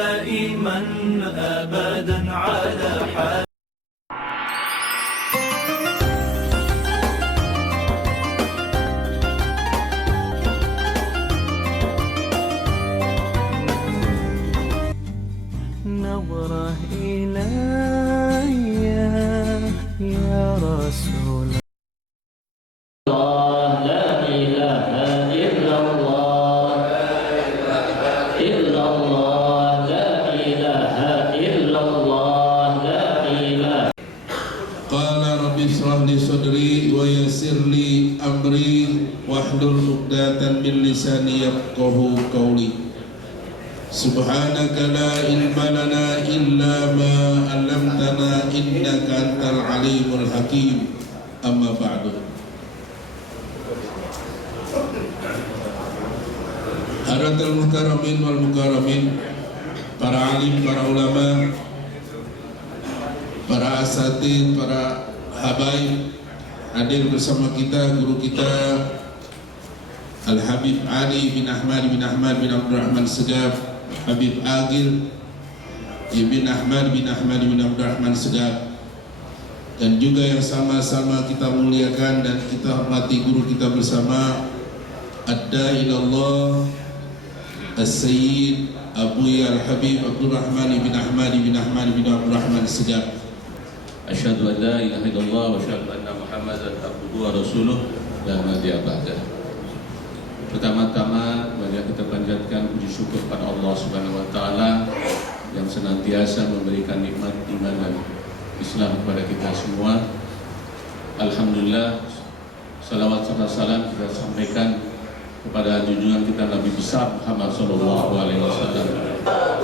دائما أبدا على حال. نظرة إلي يا رسول الله. لا إله إلا الله، إلا الله، لا إله إلا الله، لا إله. قال رب اشرح لي صدري ويسر لي أمري واحلل عقدة من لساني يفقهوا قولي. سبحانك لا علم لنا إلا ما علمتنا إنك أنت العليم الحكيم. أما بعد. Hadirin mukaramin wal mukaramin, para alim, para ulama, para asatid, para habaib, hadir bersama kita guru kita Al-Habib Ali bin Ahmad bin Abdurrahman Segaf, Habib Agil bin Ahmad bin Abdurrahman Segaf, dan juga yang sama-sama kita muliakan dan kita hormati guru kita bersama Ad-Da'i ilallah As-Sayyid Abuya Al-Habib Abdurrahman bin Ahmad bin Abdurrahman Segaf. Asyhadu an la ilaha illallah wa asyhadu anna Muhammadan abduhu wa rasuluh la nabiyya ba'dah. Pertama-tama marilah kita panjatkan puji syukur kepada Allah Subhanahu wa taala yang senantiasa memberikan nikmat iman dan Islam kepada kita semua. Alhamdulillah, salawat serta salam kita sampaikan kepada junjungan kita Nabi besar Muhammad sallallahu alaihi wasallam.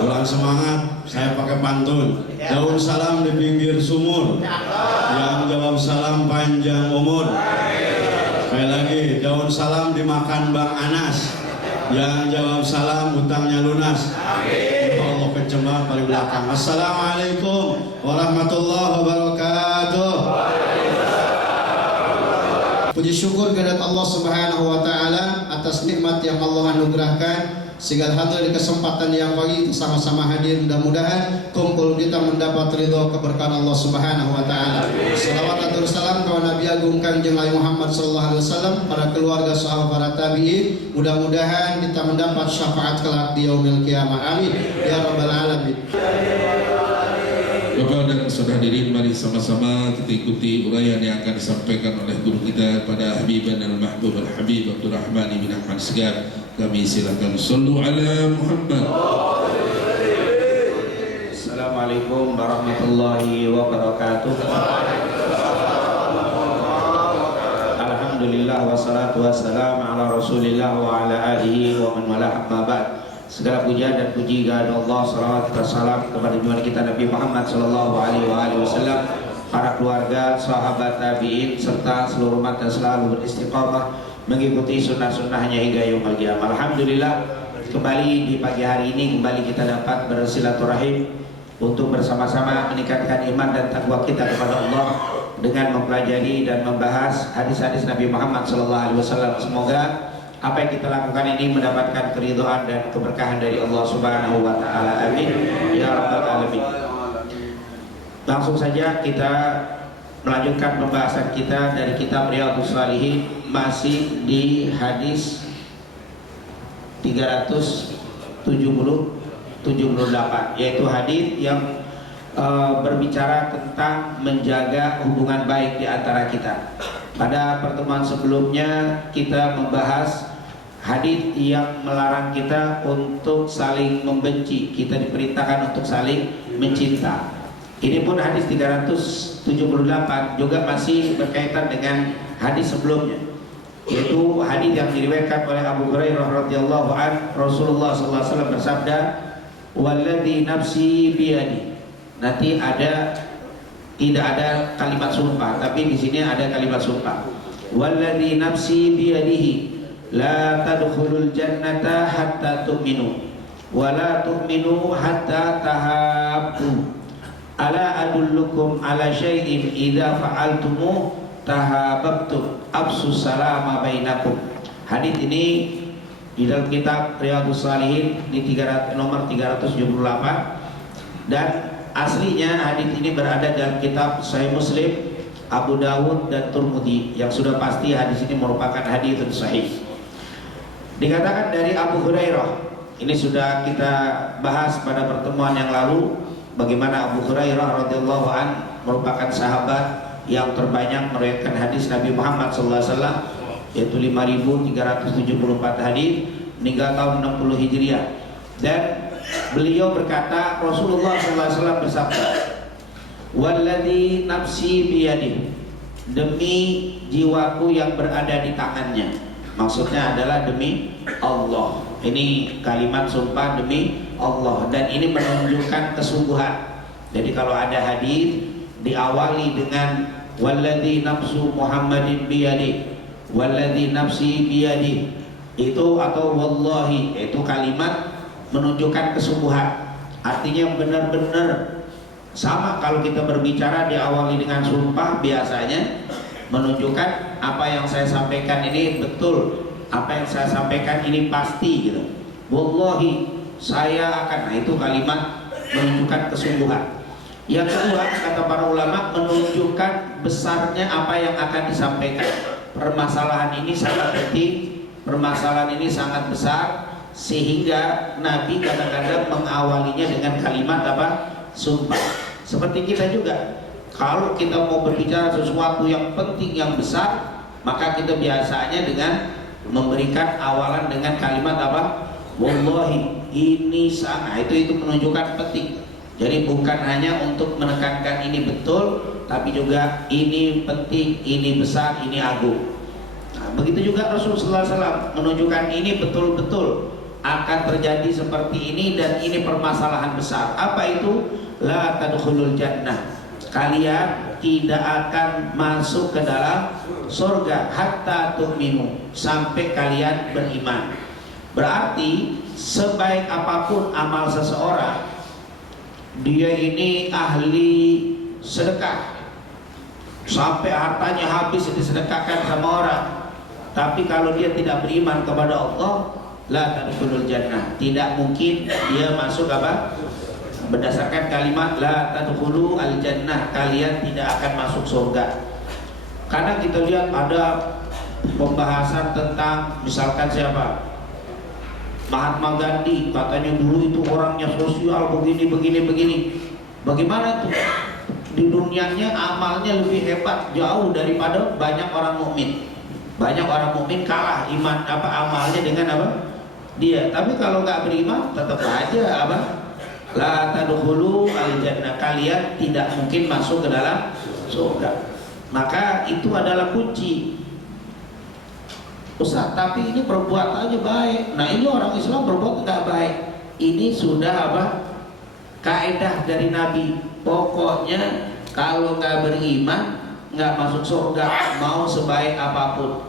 Kurang semangat, saya pakai pantun. Daun salam di pinggir sumur, yang jawab salam panjang umur. Sekali lagi, daun salam dimakan Bang Anas, yang jawab salam utangnya lunas. Allah kecemah paling belakang. Assalamualaikum warahmatullahi wabarakatuh. Puji syukur kehadirat Allah Subhanahu wa taala atas nikmat yang Allah anugerahkan sehingga hadir di kesempatan yang pagi sama-sama hadir. Mudah-mudahan kumpul kita mendapat ridho keberkahan Allah Subhanahu wa taala. Salawat dan salam kepada Nabi Agung Kanjeng Nabi Muhammad sallallahu alaihi wasallam, para keluarga sahabat, para tabi'in. Mudah-mudahan kita mendapat syafaat kelak di yaumil qiyamah. Amin ya rabbal alamin. Bapak dan saudara hadirin, mari sama-sama kita ikuti uraian yang akan disampaikan oleh guru kita pada Habiban al-Mahbub al-Habib Abdurrahman bin Ahmad Segaf. Kami silakan sallu ala Muhammad. Assalamualaikum warahmatullahi wabarakatuh. Alhamdulillah wassalatu wassalamu ala Rasulillah wa ala alihi wa man wala, amma ba'd. Segala pujian dan puji kehadirat Allah, salawat dan salam kepada junjungan kita Nabi Muhammad sallallahu alaihi wasallam, para keluarga, sahabat, tabi'in, serta seluruh umat yang selalu beristiqamah mengikuti sunnah-sunnahnya hingga yaumul qiyamah. Alhamdulillah, kembali di pagi hari ini kembali kita dapat bersilaturahim untuk bersama-sama meningkatkan iman dan takwa kita kepada Allah dengan mempelajari dan membahas hadis-hadis Nabi Muhammad sallallahu alaihi wasallam. Semoga apa yang kita lakukan ini mendapatkan keridhaan dan keberkahan dari Allah Subhanahu wa taala. Amin ya rabbal alamin. Langsung saja kita melanjutkan pembahasan kita dari kitab Riyadhus Shalihin, masih di hadis 378, yaitu hadis yang berbicara tentang menjaga hubungan baik di antara kita. Pada pertemuan sebelumnya kita membahas hadis yang melarang kita untuk saling membenci. Kita diperintahkan untuk saling mencinta. Ini pun hadis 378 juga masih berkaitan dengan hadis sebelumnya, yaitu hadis yang diriwayatkan oleh Abu Hurairah radhiyallahu an. Rasulullah sallallahu alaihi wasallam bersabda, "Walladzi nafsi biyadi." Nanti tidak ada kalimat sumpah, tapi di sini ada kalimat sumpah. Walladzi nafsi biyadihi la tadkhulul jannata hatta tu'minu wa la tu'minu hatta tahabbu. Ala adullukum ala syai'in idza fa'altumu tahabbtum absus salama bainakum. Hadis ini di dalam kitab Riyadhus Shalihin di nomor 378, dan aslinya hadis ini berada dalam kitab Sahih Muslim, Abu Dawud dan Tirmidzi, yang sudah pasti hadis ini merupakan hadis sahih. Dikatakan dari Abu Hurairah, ini sudah kita bahas pada pertemuan yang lalu, bagaimana Abu Hurairah radhiyallahu an merupakan sahabat yang terbanyak meriwayatkan hadis Nabi Muhammad SAW, yaitu 5.374 hadis, meninggal tahun 60 Hijriah. Dan beliau berkata, Rasulullah SAW bersabda, "Walladzi nafsi biyadihi," demi jiwaku yang berada di tangannya. Maksudnya adalah demi Allah. Ini kalimat sumpah demi Allah, dan ini menunjukkan kesungguhan. Jadi kalau ada hadis diawali dengan walladzi nafsu Muhammadin biyadi, walladzi nafsi biyadi, itu atau wallahi, itu kalimat menunjukkan kesungguhan. Artinya benar-benar sama. Kalau kita berbicara diawali dengan sumpah, biasanya menunjukkan apa yang saya sampaikan ini betul, apa yang saya sampaikan ini pasti gitu. Wallahi, saya akan, nah itu kalimat menunjukkan kesungguhan. Yang kedua, kata para ulama, menunjukkan besarnya apa yang akan disampaikan. Permasalahan ini sangat penting, permasalahan ini sangat besar, sehingga Nabi kadang-kadang mengawalinya dengan kalimat apa? Sumpah. Seperti kita juga, kalau kita mau berbicara sesuatu yang penting, yang besar, maka kita biasanya dengan memberikan awalan dengan kalimat apa? Wallahi, ini sangat, itu menunjukkan penting. Jadi bukan hanya untuk menekankan ini betul, tapi juga ini penting, ini besar, ini agung. Nah, begitu juga Rasulullah SAW menunjukkan ini betul-betul akan terjadi seperti ini, dan ini permasalahan besar. Apa itu? La tadkhulul jannah, kalian tidak akan masuk ke dalam surga hatta tu'minu, sampai kalian beriman. Berarti sebaik apapun amal seseorang, dia ini ahli sedekah, sampai hartanya habis disedekahkan sama orang, tapi kalau dia tidak beriman kepada Allah, la tadkhulul jannah, tidak mungkin dia masuk apa? Berdasarkan kalimat la tadkhulu al jannah, kalian tidak akan masuk surga. Karena kita lihat ada pembahasan tentang misalkan siapa? Mahatma Gandhi, katanya dulu itu orangnya sosial begini. Bagaimana tuh? Di dunianya amalnya lebih hebat jauh daripada banyak orang mukmin. Banyak orang mukmin kalah iman apa amalnya dengan apa? Dia. Tapi kalau nggak beriman tetap aja apa? La tadkhulu al jannah, kalian tidak mungkin masuk ke dalam surga. Maka itu adalah kunci. Ustaz, tapi ini perbuatannya baik. Nah, ini orang Islam berbuat tidak baik. Ini sudah apa? Kaidah dari Nabi. Pokoknya kalau nggak beriman nggak masuk surga, mau sebaik apapun.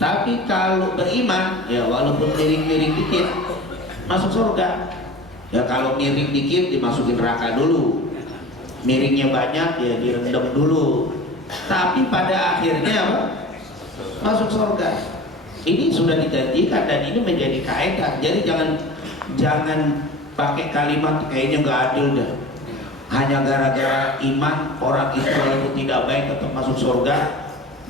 Tapi kalau beriman, ya walaupun miring-miring dikit masuk surga. Ya kalau miring dikit dimasukin neraka dulu. Miringnya banyak ya direndam dulu. Tapi pada akhirnya apa? Masuk surga. Ini sudah dijanjikan dan ini menjadi kaidah. Jadi jangan pakai kalimat kayaknya nggak adil dah. Hanya gara-gara iman orang itu walaupun tidak baik tetap masuk surga.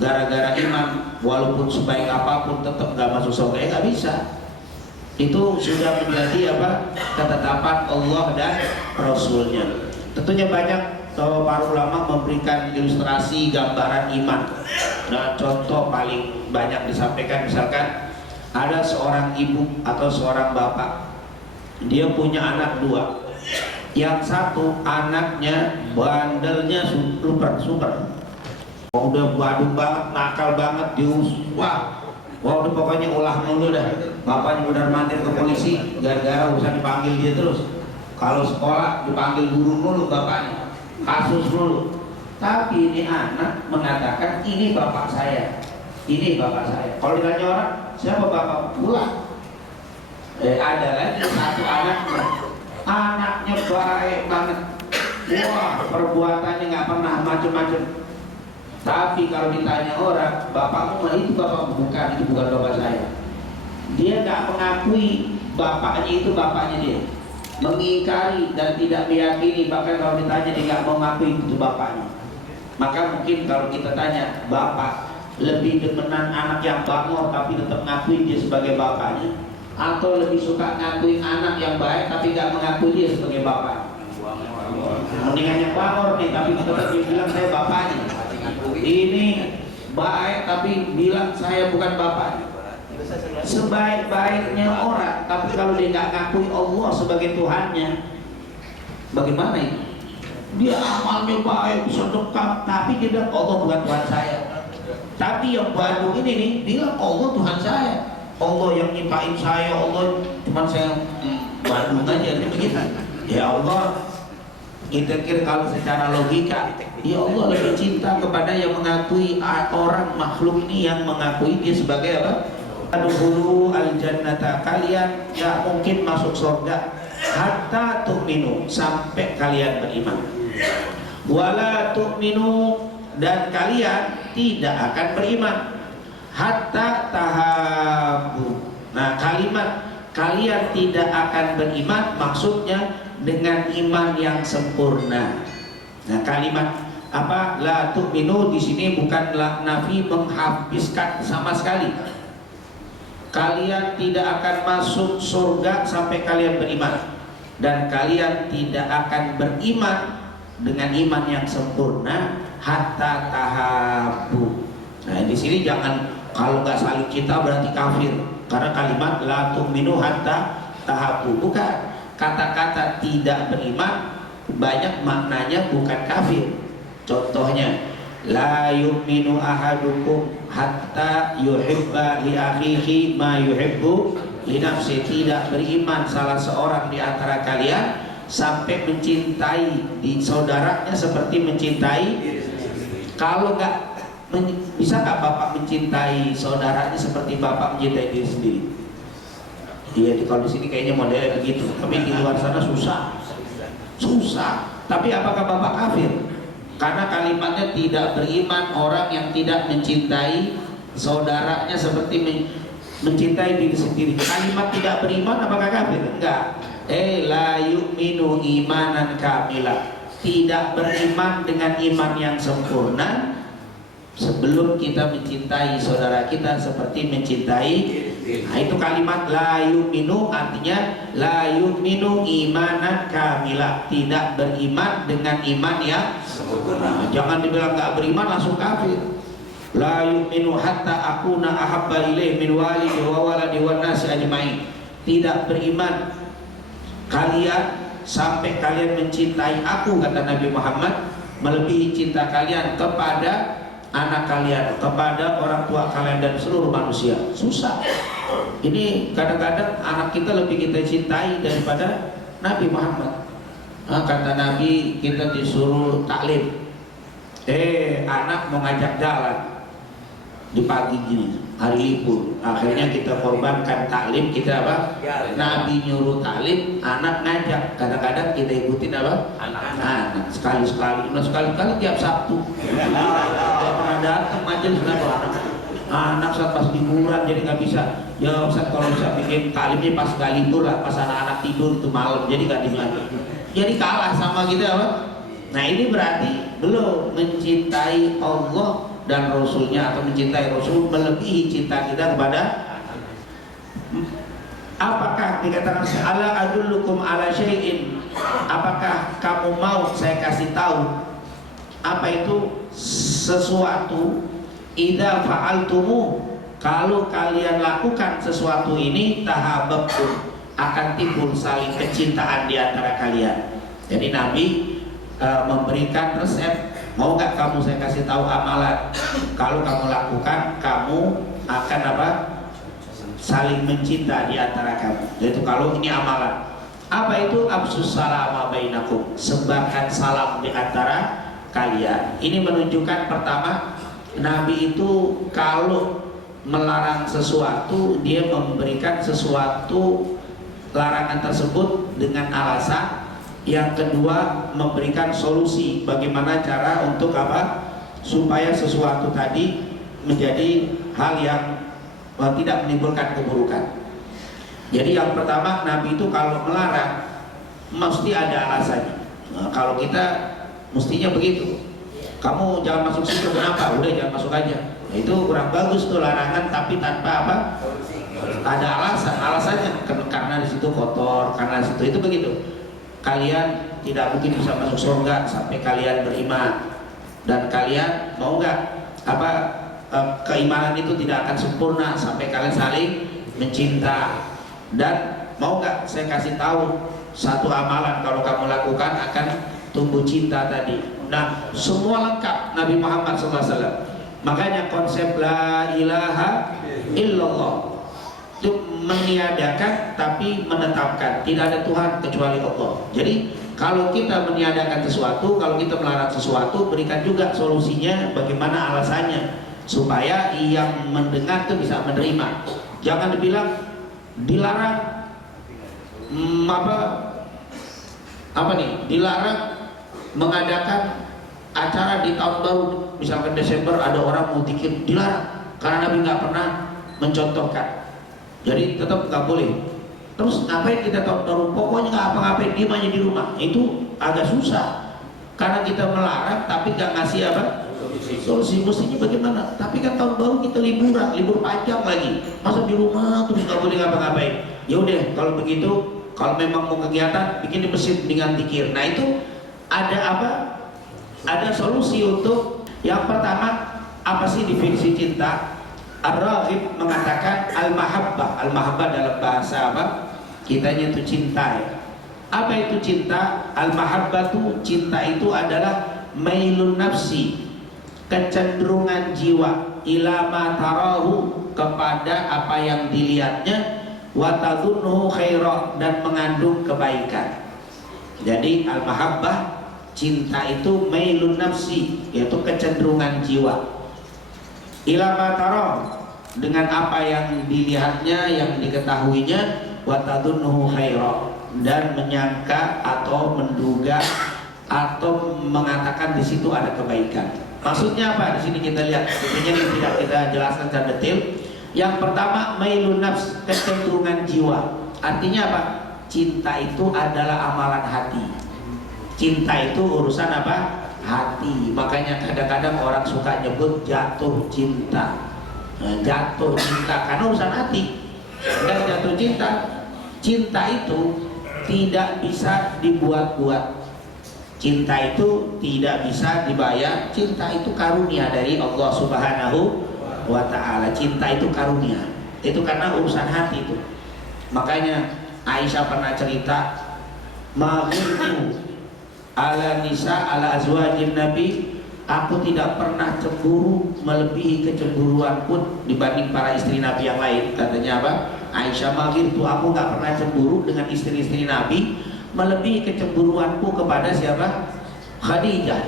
Gara-gara iman walaupun sebaik apapun tetap nggak masuk surga. Nggak bisa. Itu sudah menjadi apa? Ketetapan Allah dan Rasulnya. Tentunya banyak para ulama memberikan ilustrasi gambaran iman. Nah, contoh paling banyak disampaikan misalkan ada seorang ibu atau seorang bapak, dia punya anak dua. Yang satu anaknya bandelnya super, udah badung banget, nakal banget, wah udah pokoknya ulah mulu dah. Bapaknya benar mandir ke polisi gara-gara urusan dipanggil dia terus. Kalau sekolah dipanggil guru mulu bapaknya, kasus dulu. Tapi ini anak mengatakan ini bapak saya, ini bapak saya. Kalau ditanya orang siapa bapak, pulang. Ada lagi satu anaknya baik banget, wah perbuatannya nggak pernah macam-macam. Tapi kalau ditanya orang, bapakmu itu bapak, bukan, itu bukan bapak saya. dia nggak mengakui bapaknya itu bapaknya dia, mengingkari dan tidak meyakini, bahkan kalau ditanya dia nggak mau mengakui itu bapaknya. Maka mungkin kalau kita tanya, bapak lebih demenan anak yang bangor tapi tetap ngakui dia sebagai bapaknya, atau lebih suka ngakui anak yang baik tapi nggak mengakui dia sebagai bapak? Mendingan yang bangor nih tapi tetap dia bilang saya bapaknya. Ini baik tapi bilang saya bukan bapaknya. Sebaik-baiknya orang, tapi kalau dia nggak ngakui Allah sebagai Tuhannya, bagaimana itu? Dia amalnya baik, sedekah, tapi dia bilang Allah bukan Tuhan saya. Tapi yang Bandung ini nih bilang Allah Tuhan saya, Allah yang nyipain saya, Allah cuma saya Bandung aja, begitu. Ya Allah, kita kira kalau secara logika, ya Allah lebih cinta kepada yang mengakui orang makhluk ini, yang mengakui dia sebagai apa? Adkhulu al-jannata, kalian gak mungkin masuk surga hatta tu'minu, sampai kalian beriman. Wala tu'minu, dan kalian tidak akan beriman hatta tahabu. Nah, kalimat kalian tidak akan beriman maksudnya dengan iman yang sempurna. Nah, kalimat apa la tu'minu di sini bukanlah nafi menghabiskan sama sekali. Kalian tidak akan masuk surga sampai kalian beriman, dan kalian tidak akan beriman dengan iman yang sempurna hatta tahabu. Nah, di sini jangan kalau nggak saling cinta berarti kafir, karena kalimat la tu'minu hatta tahabu bukan. Kata-kata tidak beriman banyak maknanya bukan kafir. Contohnya, la yu'minu ahadukum hatta yuhibba li akhihi ma yuhibbu li nafsi. Tidak beriman salah seorang di antara kalian sampai mencintai di saudaranya seperti mencintai. Kalau nggak, bisa nggak bapak mencintai saudaranya seperti bapak mencintai diri sendiri? Iya, kalau di sini kayaknya modelnya begitu, tapi di luar sana susah. Tapi apakah bapak kafir? Karena kalimatnya tidak beriman orang yang tidak mencintai saudaranya seperti mencintai diri sendiri. Kalimat tidak beriman apakah kafir? Enggak. La yu'minu imanan kamila, tidak beriman dengan iman yang sempurna sebelum kita mencintai saudara kita seperti mencintai. Nah, itu kalimat la yu'minu, artinya la yu'minu imanan kamila, tidak beriman dengan iman yang sempurna. Jangan dibilang nggak beriman langsung kafir. La yu'minu hatta akuna ahabba ilaih min walidi wa waladi wan nasi ajmain. Tidak beriman kalian sampai kalian mencintai aku, kata Nabi Muhammad, melebihi cinta kalian kepada anak kalian, kepada orang tua kalian dan seluruh manusia. Susah. Ini kadang-kadang anak kita lebih kita cintai daripada Nabi Muhammad. Kata Nabi, kita disuruh taklim. Anak mau ngajak jalan di pagi gini, hari libur, akhirnya kita korbankan taklim kita apa? Nabi nyuruh taklim, anak ngajak. Kadang-kadang kita ikutin apa? Anak sekali-sekali, sekali-kali tiap Sabtu. Tidak pernah datang majelis anak saat pas liburan jadi nggak bisa. Ya Ustaz, kalau bisa bikin taklimnya pas nggak libur lah, pas anak-anak tidur itu malam, jadi nggak dimakan. Jadi kalah sama kita apa? Nah, ini berarti belum mencintai Allah dan Rasulnya, atau mencintai Rasul melebihi cinta kita kepada. Apakah dikatakan ala adullukum ala syai'in, apakah kamu mau saya kasih tahu apa itu sesuatu, idza fa'altumu, kalau kalian lakukan sesuatu ini, tahabbtum, akan timbul saling kecintaan di antara kalian. Jadi Nabi memberikan resep, mau nggak kamu saya kasih tahu amalan, kalau kamu lakukan kamu akan apa? Saling mencinta di antara kamu. Yaitu kalau ini amalan. Apa itu? Absus salam bainakum, sebarkan salam di antara kalian. Ini menunjukkan pertama, Nabi itu kalau melarang sesuatu, dia memberikan sesuatu larangan tersebut dengan alasan. Yang kedua, memberikan solusi bagaimana cara untuk apa? Supaya sesuatu tadi menjadi hal yang tidak menimbulkan keburukan. Jadi yang pertama, Nabi itu kalau melarang mesti ada alasannya. Nah, kalau kita mestinya begitu. Kamu jangan masuk situ, kenapa? Udah jangan masuk aja. Nah, itu kurang bagus tuh larangan, tapi tanpa apa? Ada alasannya karena di situ kotor, karena di situ itu begitu. Kalian tidak mungkin bisa masuk surga sampai kalian beriman, dan kalian mau nggak keimanan itu tidak akan sempurna sampai kalian saling mencinta. Dan mau nggak saya kasih tahu satu amalan kalau kamu lakukan akan tumbuh cinta tadi. Nah, semua lengkap Nabi Muhammad SAW. Makanya konsep la ilaha illallah itu meniadakan tapi menetapkan, tidak ada Tuhan kecuali Allah. Jadi kalau kita meniadakan sesuatu, kalau kita melarang sesuatu, berikan juga solusinya, bagaimana alasannya supaya yang mendengar itu bisa menerima. Jangan dibilang dilarang dilarang mengadakan acara di tahun baru, misalkan Desember ada orang mau zikir, dilarang karena Nabi nggak pernah mencontohkan. Jadi tetap nggak boleh. Terus ngapain kita tahun baru? Pokoknya nggak apa-ngapain, diem aja di rumah. Itu agak susah karena kita melarang tapi nggak ngasih solusi. Mestinya bagaimana? Tapi kan tahun baru kita liburan, libur panjang lagi, masa di rumah terus nggak boleh ngapa-ngapain. Ya udah, kalau begitu, kalau memang mau kegiatan, bikin di masjid dengan zikir. Nah itu ada solusi untuk yang pertama. Apa sih definisi cinta? Ar-Raghib mengatakan al-mahabbah. Al-mahabbah dalam bahasa kitanya itu cinta ya. Apa itu cinta? Al-mahabbah itu, cinta itu adalah mailun nafsi, kecenderungan jiwa, ila ma tarahu, kepada apa yang dilihatnya, wa tadhunnuhu khaira, dan mengandung kebaikan. Jadi al-mahabbah, cinta itu mailun nafsi, yaitu kecenderungan jiwa, ila ma tarahu, dengan apa yang dilihatnya, yang diketahuinya, wa tadhunnuhu khaira, dan menyangka atau menduga atau mengatakan di situ ada kebaikan. Maksudnya apa? Di sini kita lihat, sebenarnya ini tidak kita jelaskan secara detail. Yang pertama, mailun nafs, kecenderungan jiwa. Artinya apa? Cinta itu adalah amalan hati. Cinta itu urusan apa? Hati. Makanya kadang-kadang orang suka nyebut jatuh cinta. Nah, jatuh cinta karena urusan hati. Dan jatuh cinta, cinta itu tidak bisa dibuat-buat. Cinta itu tidak bisa dibayar. Cinta itu karunia dari Allah Subhanahu wa ta'ala. Cinta itu karunia. Itu karena urusan hati itu. Makanya Aisyah pernah cerita, maghirtu ala nisa ala azwajin nabi, aku tidak pernah cemburu melebihi kecemburuan pun dibanding para istri Nabi yang lain. Katanya apa? Aisyah, maghirtu, aku gak pernah cemburu dengan istri-istri Nabi melebihi kecemburuanku kepada siapa? Khadijah.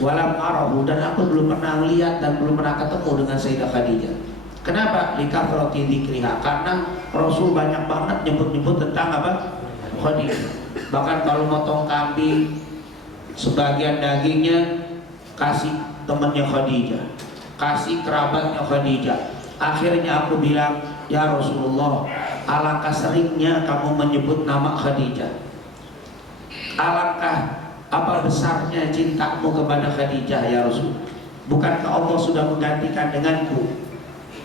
Walam arahu, dan aku belum pernah melihat dan belum pernah ketemu dengan Sayyidah Khadijah. Kenapa? Likathrati dzikriha, karena Rasul banyak banget nyebut-nyebut tentang apa? Khadijah. Bahkan kalau motong kambing, sebagian dagingnya kasih temannya Khadijah, kasih kerabatnya Khadijah. Akhirnya aku bilang, ya Rasulullah, alangkah seringnya kamu menyebut nama Khadijah. Alangkah apa besarnya cintamu kepada Khadijah ya Rasul. Bukankah Allah sudah menggantikan denganku?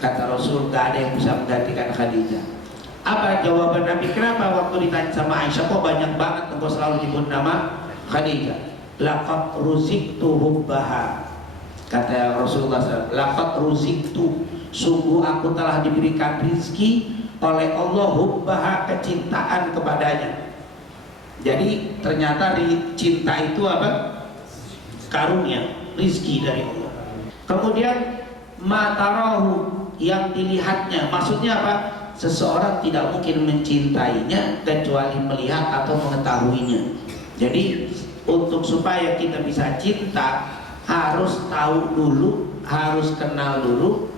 Kata Rasul, gak ada yang bisa menggantikan Khadijah. Apa jawaban Nabi? Kenapa waktu ditanya sama Aisyah, kok banyak banget engkau selalu nyebut nama Khadijah? Laqad ruziktu hubbaha. Kata Rasulullah SAW, laqad ruziktu, sungguh aku telah diberikan rizki oleh Allah hubbaha, kecintaan kepadanya. Jadi ternyata cinta itu apa? Karunia, rizki dari Allah. Kemudian matarahu, yang dilihatnya. Maksudnya apa? Seseorang tidak mungkin mencintainya kecuali melihat atau mengetahuinya. Jadi untuk supaya kita bisa cinta, harus tahu dulu, harus kenal dulu.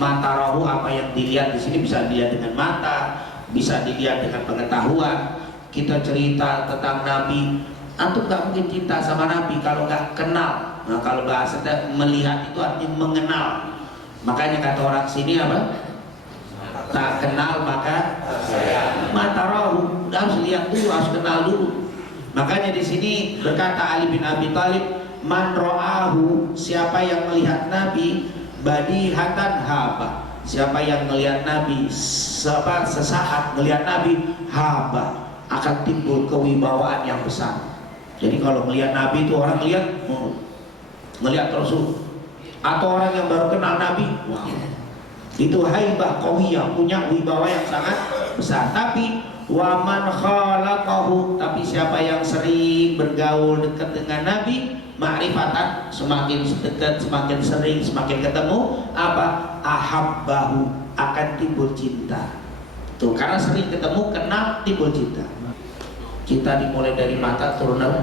Matarahu, apa yang dilihat di sini bisa dilihat dengan mata, bisa dilihat dengan pengetahuan. Kita cerita tentang Nabi, antum gak mungkin cinta sama Nabi kalau gak kenal. Nah, kalau bahasa melihat itu artinya mengenal. Makanya kata orang sini apa? tak kenal maka matarahu, harus lihat dulu, harus kenal dulu. Makanya di sini berkata Ali bin Abi Thalib, man ro'ahu, siapa yang melihat Nabi badihatan haba, siapa yang melihat Nabi sesaat melihat Nabi haba, akan timbul kewibawaan yang besar. Jadi kalau melihat Nabi itu orang melihat Rasul, atau orang yang baru kenal Nabi, wow, itu haibah qawiyah, punya wibawa yang sangat besar. Tapi waman khalaqahu, tapi siapa yang sering bergaul dekat dengan Nabi, ma'rifatan, semakin dekat, semakin sering, semakin ketemu, apa? Ahabbahu, akan timbul cinta. Tuh, karena sering ketemu, kenal, timbul cinta. Cinta dimulai dari mata turun apa?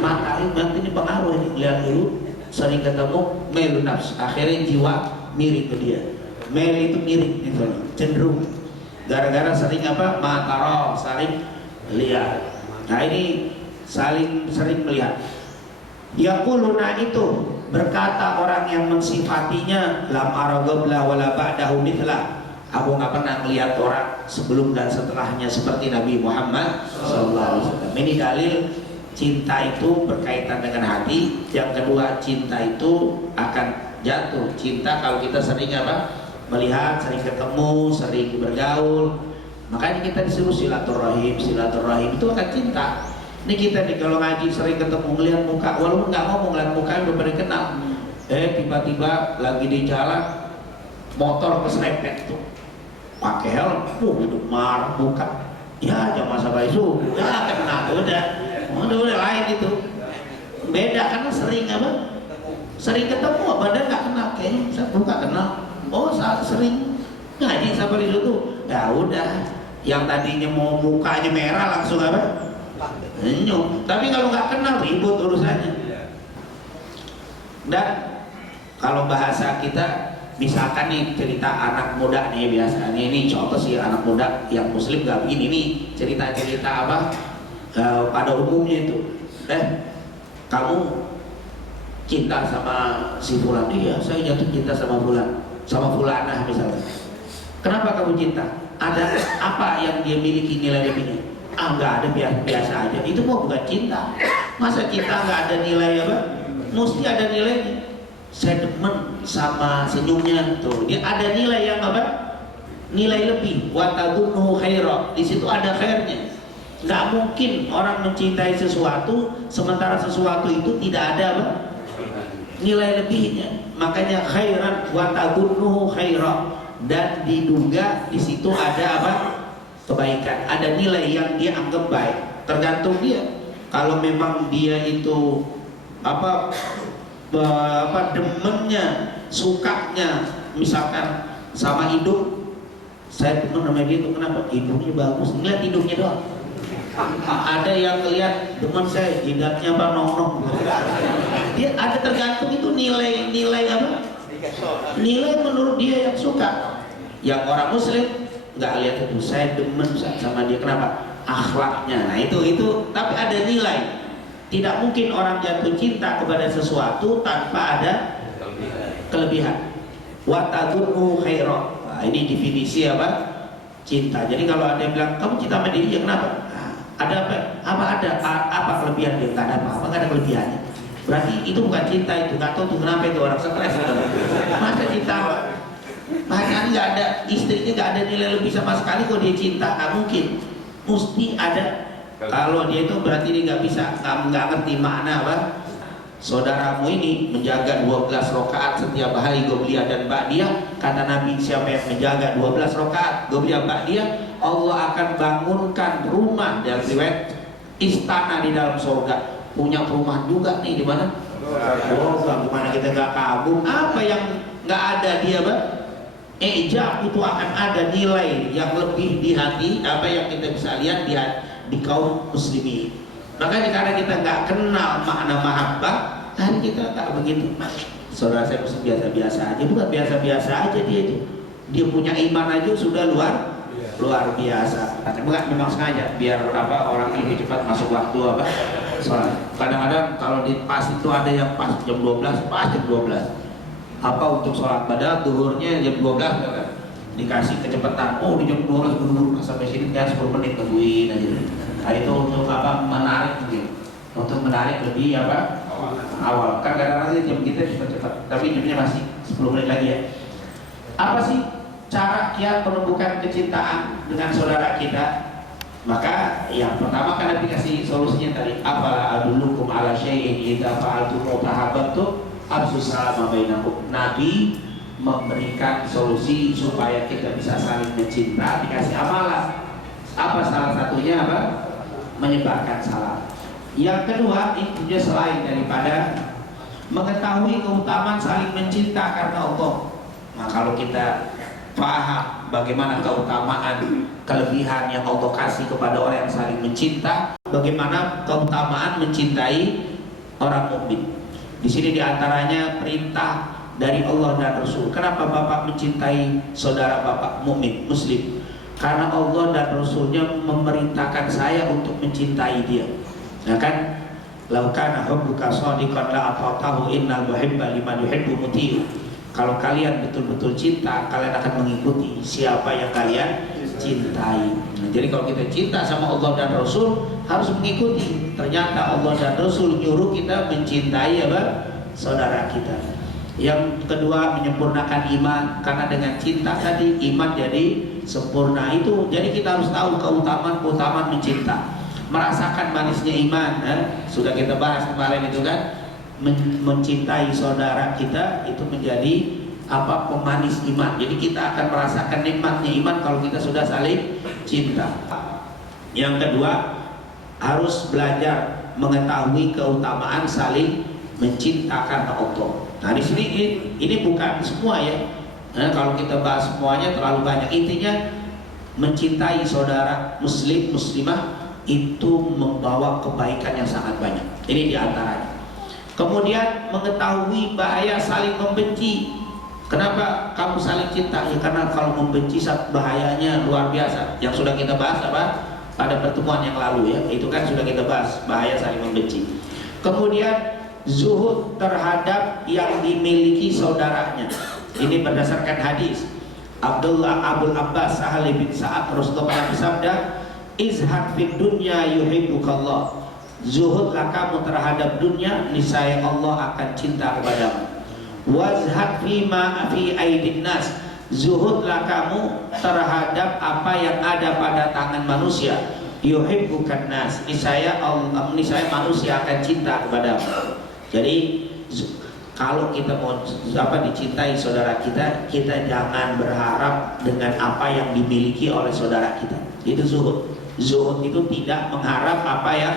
Mata ini pengaruh ini, lihat dulu, sering ketemu, melu nafs, akhirnya jiwa miring ke dia. Mel itu miring, itu cenderung. Gara-gara sering apa? Mataro, saling lihat. Nah ini saling sering melihat. Yaquluna, itu berkata orang yang mensifatinya, lam aragabla wala ba'dahu mithla, aku nggak pernah melihat orang sebelum dan setelahnya seperti Nabi Muhammad SAW. Ini dalil cinta itu berkaitan dengan hati. Yang kedua, cinta itu akan jatuh. Cinta kalau kita sering apa? Melihat, sering ketemu, sering bergaul. Makanya kita disuruh silaturahim. Silaturahim itu akan cinta. Ini kita nih kalau ngaji sering ketemu, ngeliat muka, walaupun nggak ngomong, ngeliat muka udah pada kenal. Tiba-tiba lagi di jalan, motor keserempet tuh, pakai helm, udah marah muka. Ya jam masa baisu, ya kena, udah lain itu. Beda karena sering apa? Sering ketemu, badan nggak kenal, kayaknya saya buka kenal. Oh saat sering ngaji sampai di situ, ya udah. Yang tadinya mau mukanya merah langsung apa? Senyum. Tapi kalau nggak kenal ribut urusannya. Dan kalau bahasa kita, misalkan nih cerita anak muda nih biasanya, ini contoh sih anak muda yang muslim nggak begini nih, cerita-cerita apa pada umumnya itu. Kamu cinta sama si fulan? Iya, saya jatuh cinta sama fulan, sama fulanah misalnya. Kenapa kamu cinta? Ada apa yang dia miliki nilai lebihnya? Nggak ada, biasa aja. Itu bukan cinta. Masa cinta nggak ada nilai apa? Mesti ada nilainya. Saya demen sama senyumnya tuh. Dia ada nilai yang apa? Nilai lebih. Wa tadunnu khaira. Di situ ada khairnya. Nggak mungkin orang mencintai sesuatu sementara sesuatu itu tidak ada apa? Nilai lebihnya. Makanya khairan wa tadunnu khaira. Dan diduga di situ ada apa? Kebaikan, ada nilai yang dia anggap baik. Tergantung dia. Kalau memang dia itu apa demennya, sukanya, misalkan sama hidup, saya demen sama dia itu kenapa? Hidungnya bagus, ngeliat hidungnya doang. Ada yang ngeliat demen saya jidatnya apa nong-nong. Dia ada, tergantung itu nilai apa? Nilai menurut dia yang suka. Yang orang muslim nggak lihat itu, saya demen sama dia, kenapa? Akhlaknya. Nah itu tapi ada nilai. Tidak mungkin orang jatuh cinta kepada sesuatu tanpa ada kelebihan. Wa tadunnu khaira. Nah, ini definisi apa? Cinta. Jadi kalau ada yang bilang kamu cinta sama dia, kenapa? Ada apa? Apa kelebihan dia? Nggak ada apa-apa, nggak ada kelebihannya. Berarti itu bukan cinta, itu nggak tahu tuh kenapa itu orang stres. Masa cinta? Makanya nggak ada, istrinya nggak ada nilai lebih sama sekali kok dia cinta, nggak mungkin. Mesti ada. Kalau dia itu berarti dia nggak bisa, nggak ngerti makna apa. Saudaramu ini menjaga 12 rakaat setiap hari Qobliyah dan Ba'diyah. Kata Nabi, siapa yang menjaga 12 rakaat Qobliyah Ba'diyah, Allah akan bangunkan rumah, dan riwayat istana di dalam surga. Punya perumahan juga nih di mana? Oh, gimana kita nggak kagum? Apa yang nggak ada dia, Bang? Ijab itu akan ada nilai yang lebih di hati, apa yang kita bisa lihat di kaum muslimin. Makanya karena kita nggak kenal makna mahabbah, kan kita tak begitu. Saudara saya muslim biasa-biasa aja, bukan biasa-biasa aja dia punya iman aja sudah luar biasa. Bukan memang sengaja biar apa orang lebih cepat masuk waktu apa. Soalnya kadang-kadang kalau di pas itu ada yang pas jam 12, pas jam 12. Apa untuk sholat, padahal duhurnya jam 12 kan? dikasih kecepatan, oh di jam 12 buru-buru sampai sini kan 10 menit tungguin aja. Nah itu untuk apa, menarik mungkin, untuk menarik lebih apa awal. Kan kadang-kadang jam kita cepat-cepat, tapi jamnya masih 10 menit lagi ya. Apa sih cara kiat menumbuhkan kecintaan dengan saudara kita? Maka yang pertama kan Nabi kasih solusinya tadi, afala adullukum ala syai'in idza fa'altum tahabbtum afsus salama bainakum. Nabi memberikan solusi supaya kita bisa saling mencinta, dikasih amalan. Apa salah satunya apa? Menyebarkan salam. Yang kedua, intinya selain daripada mengetahui keutamaan saling mencinta karena Allah. Nah, kalau kita paham bagaimana keutamaan kelebihan yang Allah kasih kepada orang yang saling mencinta, bagaimana keutamaan mencintai orang mukmin. Di sini diantaranya perintah dari Allah dan Rasul. Kenapa Bapak mencintai saudara Bapak mukmin Muslim? Karena Allah dan Rasulnya memerintahkan saya untuk mencintai dia. Ya kan? Lau kana hubbuka shadiqan la ata'tahu innal muhibba liman yuhibbu muti'u. Kalau kalian betul-betul cinta, kalian akan mengikuti siapa yang kalian cintai. Nah, jadi kalau kita cinta sama Allah dan Rasul, harus mengikuti. Ternyata Allah dan Rasul nyuruh kita mencintai apa? Saudara kita. Yang kedua, menyempurnakan iman, karena dengan cinta tadi iman jadi sempurna. Itu jadi kita harus tahu keutamaan mencinta, merasakan manisnya iman. Sudah kita bahas kemarin itu kan, mencintai saudara kita itu menjadi apa, pemanis iman. Jadi kita akan merasakan nikmatnya iman kalau kita sudah saling cinta. Yang kedua, harus belajar mengetahui keutamaan saling mencinta karena Allah. Nah di sini ini bukan semua ya. Nah, kalau kita bahas semuanya terlalu banyak. Intinya mencintai saudara muslim muslimah itu membawa kebaikan yang sangat banyak. Ini diantaranya. Kemudian mengetahui bahaya saling membenci. Kenapa kamu saling cinta? Ya karena kalau membenci bahayanya luar biasa. Yang sudah kita bahas apa? Pada pertemuan yang lalu ya. Itu kan sudah kita bahas bahaya saling membenci. Kemudian zuhud terhadap yang dimiliki saudaranya. Ini berdasarkan hadis Abdullah Abul Abbas Sahal bin Sa'ad, Rasulullah bersabda, izhad fid dunya yuhibbukallah. Zuhudlah kamu terhadap dunia, niscaya Allah akan cinta kepadamu. Wazhad fima fi aidin nas. Zuhudlah kamu terhadap apa yang ada pada tangan manusia. Yuhibbukan nas, niscaya manusia akan cinta kepadamu. Jadi kalau kita mau dicintai saudara kita, kita jangan berharap dengan apa yang dimiliki oleh saudara kita. Itu zuhud. Zuhud itu tidak mengharap apa yang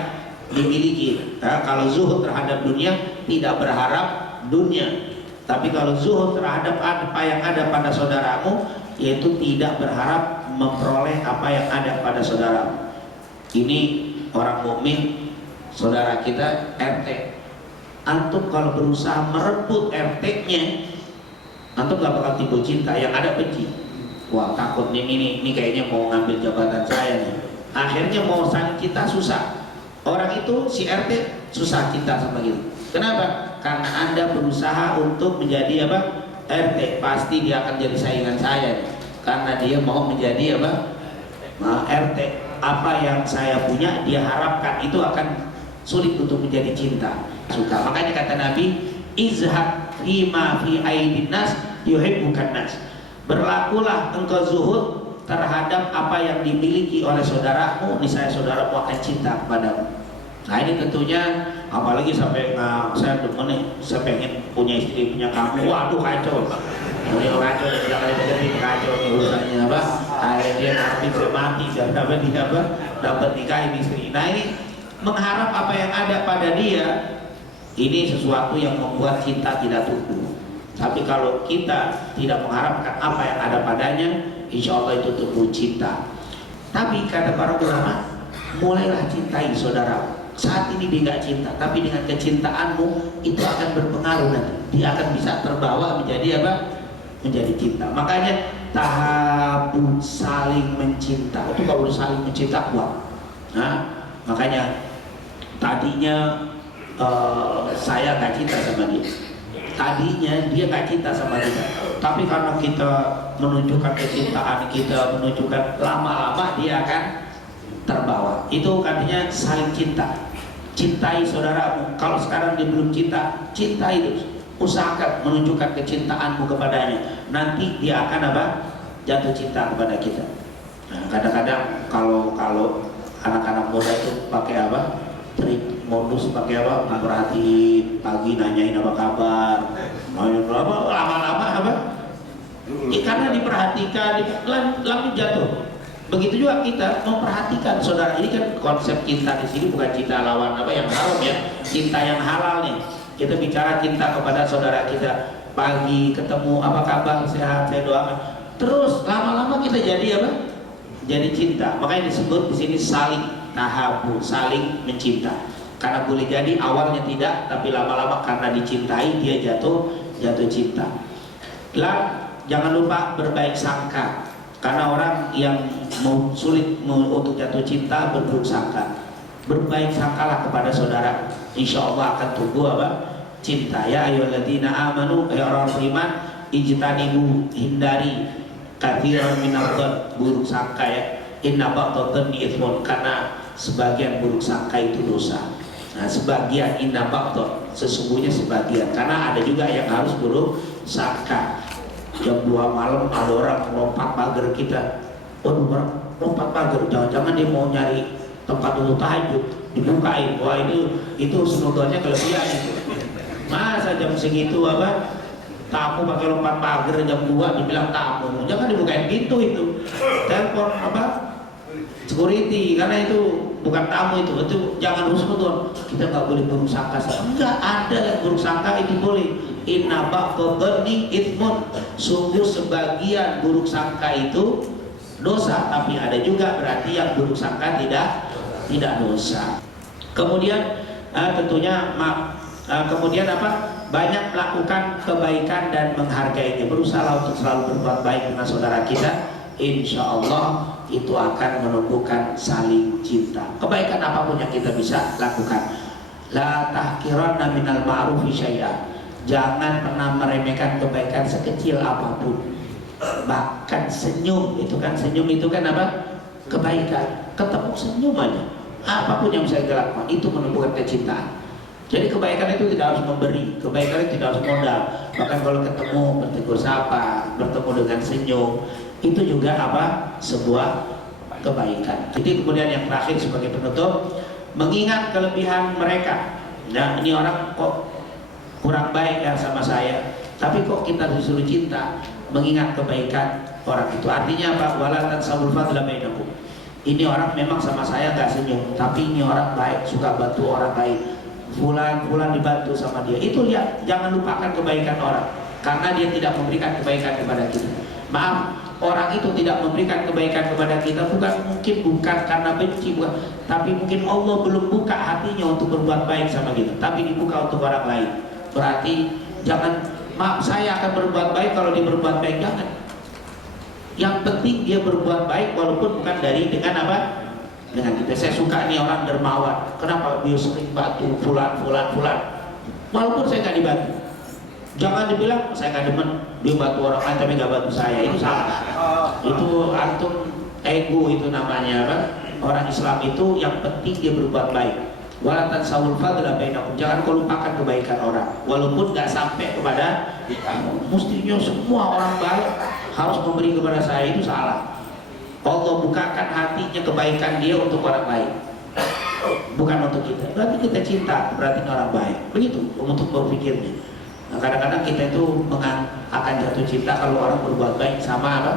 dimiliki. Nah, kalau zuhud terhadap dunia, tidak berharap dunia. Tapi kalau zuhud terhadap apa yang ada pada saudaramu, yaitu tidak berharap memperoleh apa yang ada pada saudaramu. Ini orang mukmin, saudara kita RT. Antum kalau berusaha merebut RT-nya, antum gak bakal timbul cinta, yang ada benci. Wah takut nih ini kayaknya mau ngambil jabatan saya nih. Akhirnya mau saling cinta susah. Orang itu si RT susah cinta sama kita. Kenapa? Karena Anda berusaha untuk menjadi apa? RT. Pasti dia akan jadi saingan saya nih. Karena dia mau menjadi apa? RT. Apa yang saya punya dia harapkan, itu akan sulit untuk menjadi cinta. Suka. Makanya kata Nabi, izhad fima fi aidin nas yuhibbukan nas. Berlakulah engkau zuhud terhadap apa yang dimiliki oleh saudaramu, niscaya saudaramu akan cinta kepadamu. Nah ini tentunya, apalagi sampai saya demen, saya pengen punya istri punya kamu. Waduh kacau. Ini kacau, kacau nih urusannya apa? Akhirnya dia mati, dapat dia apa? Dapat nikahin istri. Nah ini mengharap apa yang ada pada dia, ini sesuatu yang membuat cinta tidak tumbuh. Tapi kalau kita tidak mengharapkan apa yang ada padanya, insya Allah itu tumbuh cinta. Tapi kata para ulama, mulailah cintai saudara. Saat ini dia nggak cinta, tapi dengan kecintaanmu itu akan berpengaruh nanti. Dia akan bisa terbawa menjadi apa? Menjadi cinta. Makanya tahap saling mencinta. Itu kalau saling mencinta kuat. Nah, makanya tadinya saya nggak cinta sama dia, tadinya dia nggak cinta sama kita, tapi karena kita menunjukkan kecintaan kita, menunjukkan, lama-lama dia akan terbawa. Itu artinya saling cinta. Cintai saudaramu. Kalau sekarang dia belum cinta, cintai itu. Usahakan menunjukkan kecintaanmu kepadanya. Nanti dia akan apa? Jatuh cinta kepada kita. Nah, kadang-kadang kalau anak-anak muda itu pakai apa? Trik modus, pakai apa? Memperhatiin pagi, nanyain apa kabar, lama-lama apa? Karena diperhatikan, langsung jatuh. Begitu juga kita memperhatikan saudara. Ini kan konsep cinta di sini bukan cinta lawan apa yang haram ya, cinta yang halal nih. Kita bicara cinta kepada saudara kita. Pagi ketemu, apa kabar, sehat, saya doakan. Terus lama-lama kita jadi apa? Jadi cinta. Makanya disebut di sini saling tahabu, saling mencinta. Karena boleh jadi awalnya tidak, tapi lama-lama karena dicintai dia jatuh cinta. Jangan lupa berbaik sangka. Karena orang yang sulit untuk jatuh cinta berburuk sangka. Berbaik sangkalah kepada saudara. Insya Allah akan tumbuh apa? Cinta. Ya ayyuhalladzina amanu, ya orang beriman, ijtanibu, hindari katsiran minadh-dhann, buruk sangka ya. Inna ba'dadh-dhanni itsmun, karena sebagian buruk sangka itu dosa. Nah, sebagian inna ba'dadh, sesungguhnya sebagian. Karena ada juga yang harus buruk sangka. Jam 2 malam ada orang lompat pagar kita. Waduh, orang lompat pagar, jangan-jangan dia mau nyari tempat untuk tahajud, dibukain. Wah, itu senuduhannya kelebihan itu. Masa jam segitu apa? Tamu pakai lompat pagar jam 2 dibilang tamu. Jangan dibukain pintu itu. Telepon apa? Security, karena itu bukan tamu itu jangan husnudon. Kita nggak boleh buruk sangka. Enggak ada yang buruk sangka itu boleh. Inna ba'dadh-dhanni itsmun, sungguh sebagian buruk sangka itu dosa, tapi ada juga berarti yang buruk sangka tidak dosa. Kemudian tentunya kemudian apa? Banyak melakukan kebaikan dan menghargainya. Berusaha untuk selalu berbuat baik dengan saudara kita. Insya Allah itu akan menumbuhkan saling cinta. Kebaikan apapun yang kita bisa lakukan. La tahqiranna minal ma'rufi syai'an. Jangan pernah meremehkan kebaikan sekecil apapun. Bahkan senyum itu kan apa? Kebaikan. Ketemu senyum aja. Apapun yang bisa kita lakukan itu menumbuhkan kecintaan. Jadi kebaikan itu tidak harus memberi, kebaikan itu tidak harus modal. Bahkan kalau ketemu bertegur sapa, bertemu dengan senyum, itu juga apa? Sebuah kebaikan. Jadi kemudian yang terakhir sebagai penutup, mengingat kelebihan mereka. Nah, ini orang kok kurang baik ya sama saya, tapi kok kita disuruh cinta. Mengingat kebaikan orang itu, artinya apa? Wala tansawul fadla bainakum. Ini orang memang sama saya gak senyum, tapi ini orang baik, suka bantu orang baik. Fulan dibantu sama dia. Itu lihat, jangan lupakan kebaikan orang, karena dia tidak memberikan kebaikan kepada kita. Maaf, orang itu tidak memberikan kebaikan kepada kita bukan karena benci, bukan, tapi mungkin Allah belum buka hatinya untuk berbuat baik sama kita, tapi dibuka untuk orang lain. Berarti jangan, maaf saya akan berbuat baik kalau dia berbuat baik, jangan. Yang penting dia berbuat baik walaupun bukan dengan apa? Dengan kita. Saya suka nih orang dermawan. Kenapa? Dia sering bantu fulan. Walaupun saya nggak dibantu. Jangan dibilang saya nggak demen dia bantu orang lain tapi nggak bantu saya. Itu salah. Itu antum ego itu namanya apa? Orang Islam itu yang penting dia berbuat baik. Wala tansawul fadla bainakum. Jangan kau lupakan kebaikan orang. Walaupun nggak sampai kepada mestinya semua orang baik harus memberi kepada saya, itu salah. Allah bukakan hatinya kebaikan dia untuk orang lain, bukan untuk kita. Berarti kita cinta, berarti orang baik. Begitu untuk berpikirnya. Nah, kadang-kadang kita itu akan jatuh cinta kalau orang berbuat baik sama apa?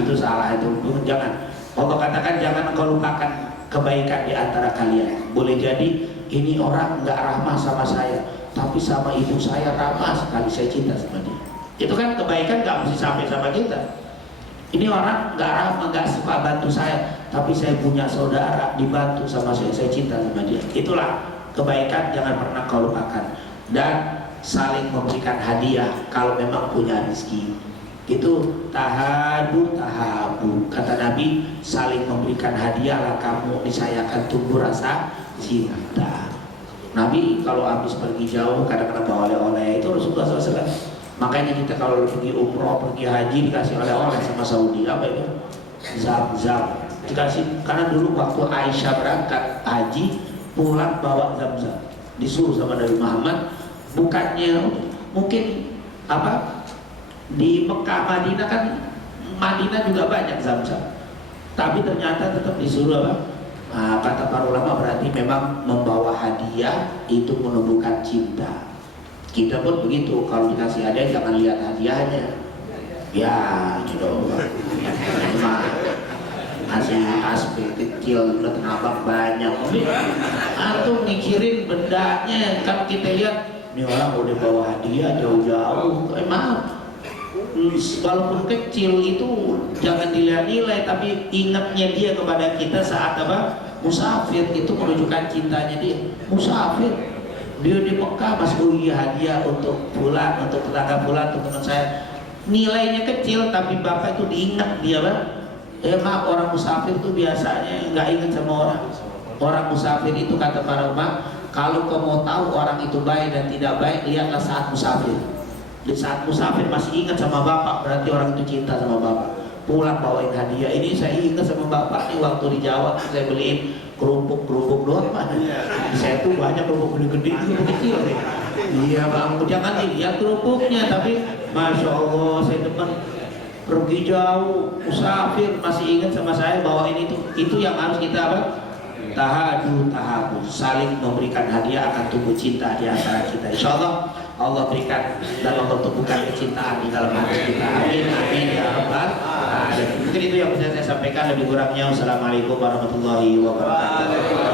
Itu salah, itu jangan. Allah katakan jangan kau lupakan kebaikan di antara kalian. Boleh jadi ini orang nggak ramah sama saya, tapi sama ibu saya ramah sekali, saya cinta sama dia. Itu kan kebaikan nggak mesti sampai sama kita. Ini orang nggak ramah, nggak suka bantu saya, tapi saya punya saudara dibantu sama saya cinta sama dia. Itulah kebaikan, jangan pernah kau lupakan. Dan saling memberikan hadiah kalau memang punya rezeki. Itu tahabu. Kata Nabi, saling memberikan hadiahlah kamu, niscaya akan tumbuh rasa cinta. Nabi kalau habis pergi jauh kadang-kadang bawa oleh-oleh, itu Rasulullah SAW. Makanya kita kalau pergi umroh, pergi haji dikasih oleh-oleh sama Saudi, apa itu? Zam-zam dikasih, karena dulu waktu Aisyah berangkat haji pulang bawa zam-zam, disuruh sama Nabi Muhammad. Bukannya mungkin apa di Mekah Madinah, kan Madinah juga banyak zam-zam, tapi ternyata tetap disuruh apa? Nah, kata para ulama berarti memang membawa hadiah itu menumbuhkan cinta. Kita pun begitu, kalau dikasih hadiah jangan lihat hadiahnya, ya gitu. Cuma kasih aspek kecil udah terlalu banyak, atau mikirin bendanya. Kalau kita lihat ini orang udah bawa hadiah jauh-jauh, maaf, walaupun kecil itu jangan dilihat-nilai, tapi ingatnya dia kepada kita saat apa? Musafir, itu menunjukkan cintanya dia. Musafir, dia di Mekah mas, oh iya hadiah untuk pulang, untuk tetangga pulang, untuk teman saya. Nilainya kecil, tapi bapak itu diingat dia, Pak. Maaf, orang musafir itu biasanya nggak ingat sama orang. Orang musafir itu kata para ulama, kalau kau mau tahu orang itu baik dan tidak baik, lihatlah saat musafir. Di saat musafir masih ingat sama bapak, berarti orang itu cinta sama bapak. Pulang bawain hadiah, ini saya ingat sama bapak nih waktu di Jawa saya beliin kerupuk doang Pak. Saya tuh banyak kerupuk gede-gede, kerupuk kecil deh. Iya bang, jangan dilihat kerupuknya, tapi masya Allah saya depan pergi jauh musafir masih ingat sama saya bawain itu yang harus kita apa? Tahadu, saling memberikan hadiah akan tumbuh cinta di antara kita. Insya Allah Allah berikan dan mempertumbuhkan kecintaan di dalam hati kita. Amin, amin ya rabbal alamin. Mungkin itu yang bisa saya sampaikan, lebih kurangnya wassalamualaikum warahmatullahi wabarakatuh.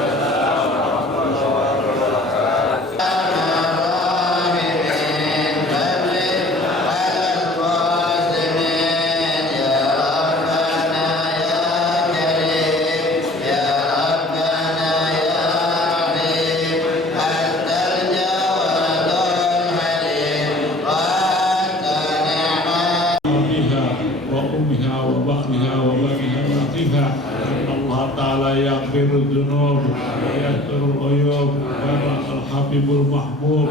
Yaghfirul dzunub wa yaghfirul ghuyub wa Al-Habibul Mahbub